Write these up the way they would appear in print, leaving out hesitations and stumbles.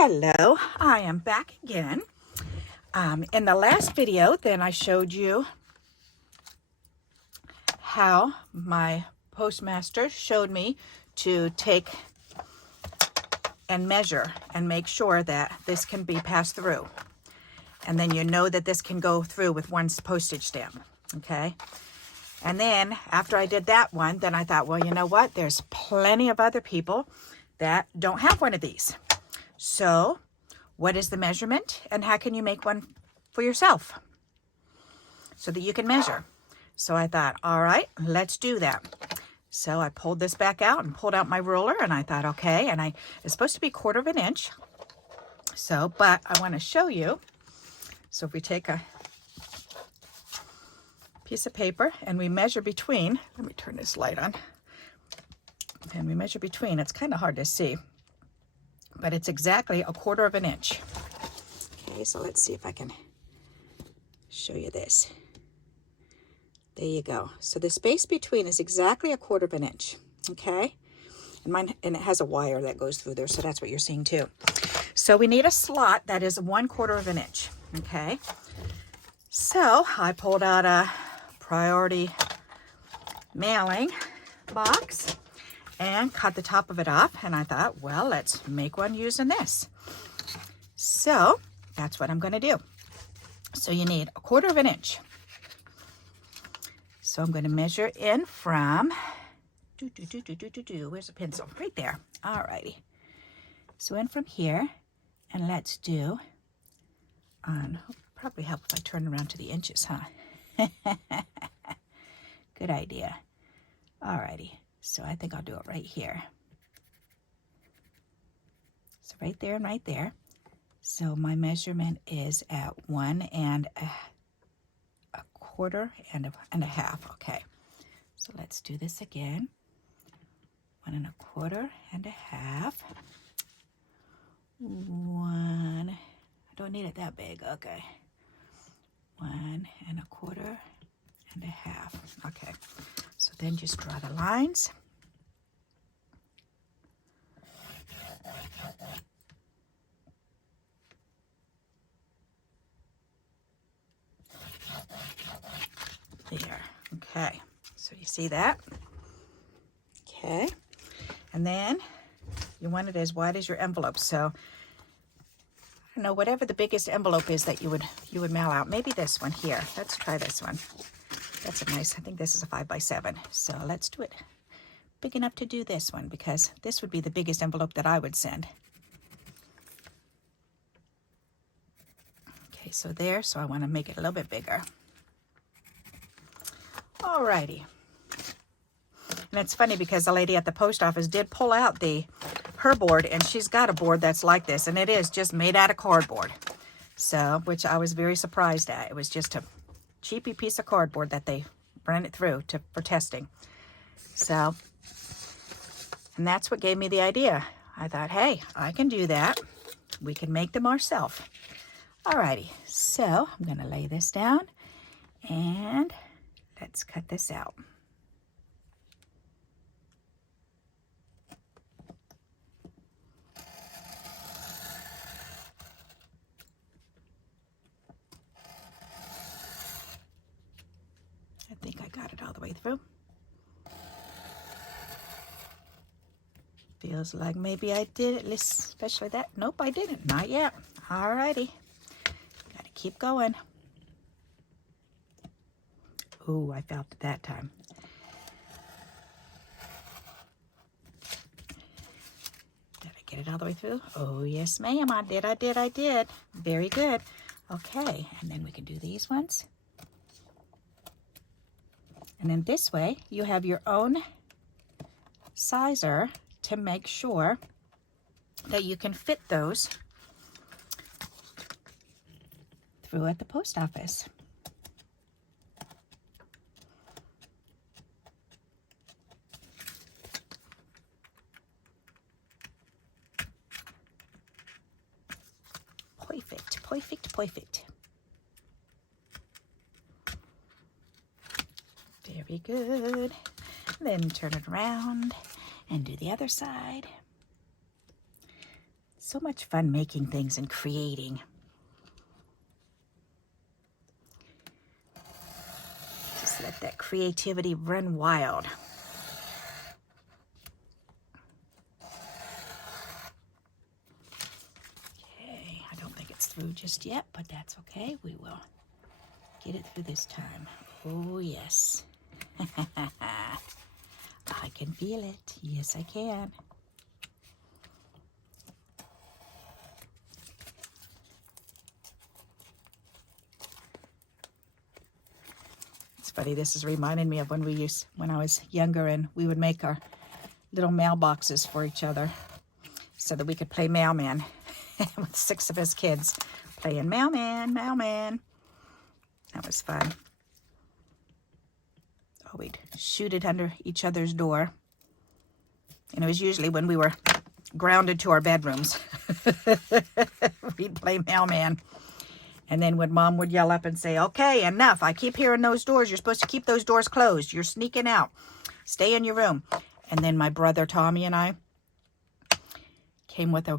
Hello, I am back again. In the last video, then I showed you how my postmaster showed me to take and measure and make sure that this can be passed through. And then you know that this can go through with one postage stamp, okay? And then after I did that one, then I thought, well, you know what? There's plenty of other people that don't have one of these. So what is the measurement and how can you make one for yourself so that you can measure? So I thought, all right, let's do that. So I pulled this back out and pulled out my ruler and I thought, okay, and it's supposed to be 1/4 of an inch. So, but I want to show you. So if we take a piece of paper and we measure between, let me turn this light on, and we measure between, it's kind of hard to see, but it's exactly 1/4 of an inch. Okay, so let's see if I can show you this. There you go. So the space between is exactly 1/4 of an inch, okay? And it has a wire that goes through there, so that's what you're seeing too. So we need a slot that is 1/4 of an inch, okay? So I pulled out a priority mailing box and cut the top of it off, and I thought, well, let's make one using this. So that's what I'm going to do. So you need 1/4 of an inch. So I'm going to measure in from, where's the pencil? Right there. All righty. So in from here, and let's do on, probably help if I turn around to the inches, huh? Good idea. All righty. So I think I'll do it right here. So right there and right there. So my measurement is at 1 1/4 and a half. Okay. So let's do this again. 1 1/4 and a half. 1. I don't need it that big. Okay. 1 1/4 and a half. Okay. So then just draw the lines. There. Okay. So you see that? Okay. And then you want it as wide as your envelope. So I don't know, whatever the biggest envelope is that you would mail out. Maybe this one here. Let's try this one. That's a nice, I think this is a 5x7. So let's do it big enough to do this one because this would be the biggest envelope that I would send. Okay, so there, so I want to make it a little bit bigger. Alrighty. And it's funny because the lady at the post office did pull out her board, and she's got a board that's like this, and it is just made out of cardboard. So, which I was very surprised at. It was just a cheapy piece of cardboard that they ran it through for testing. So, and that's what gave me the idea. I thought, hey, I can do that. We can make them ourselves. Alrighty, so I'm going to lay this down and let's cut this out. I think I got it all the way through. Feels like maybe I did it, especially that. Nope, I didn't. Not yet. Alrighty. Gotta keep going. Ooh, I felt it that time. Did I get it all the way through? Oh, yes, ma'am. I did. Very good. Okay, and then we can do these ones. And then this way, you have your own sizer to make sure that you can fit those through at the post office. Perfect, perfect, perfect. Very good. Then turn it around and do the other side. So much fun making things and creating. Just let that creativity run wild. Okay, I don't think it's through just yet, but that's okay. We will get it through this time. Oh, yes. I can feel it. Yes, I can. It's funny, this is reminding me of when when I was younger and we would make our little mailboxes for each other so that we could play mailman with 6 of us kids playing mailman, mailman. That was fun. Oh, we'd shoot it under each other's door. And it was usually when we were grounded to our bedrooms. We'd play mailman. And then when Mom would yell up and say, okay, enough. I keep hearing those doors. You're supposed to keep those doors closed. You're sneaking out. Stay in your room. And then my brother Tommy and I came with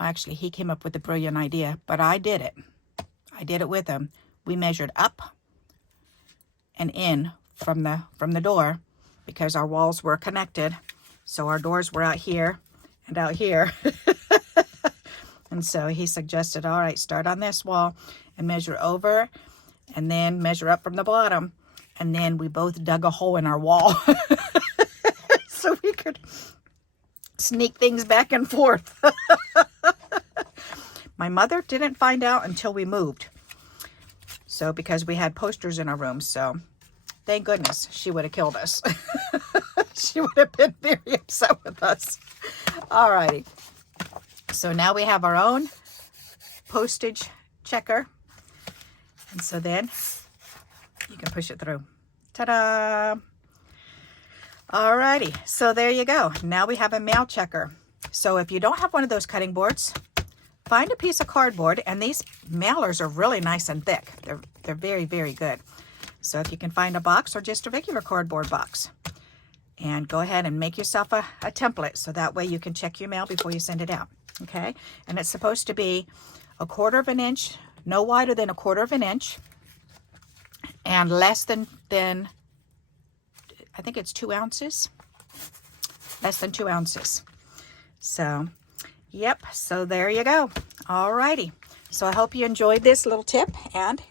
actually he came up with a brilliant idea, but I did it. I did it with him. We measured up and in from the door because our walls were connected. So our doors were out here and out here. And so he suggested, all right, start on this wall and measure over and then measure up from the bottom. And then we both dug a hole in our wall so we could sneak things back and forth. My mother didn't find out until we moved. So because we had posters in our room. So thank goodness she would have killed us. She would have been very upset with us. All righty. So now we have our own postage checker. And so then you can push it through. Ta-da! All righty. So there you go. Now we have a mail checker. So if you don't have one of those cutting boards, find a piece of cardboard. And these mailers are really nice and thick. They're very, very good. So if you can find a box or just a regular cardboard box. And go ahead and make yourself a template so that way you can check your mail before you send it out. Okay? And it's supposed to be 1/4 of an inch, no wider than 1/4 of an inch, and less than I think it's 2 ounces. Less than 2 ounces. So, yep. So there you go. All righty. So I hope you enjoyed this little tip. And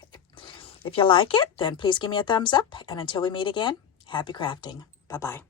if you like it, then please give me a thumbs up. And until we meet again, happy crafting. Bye-bye.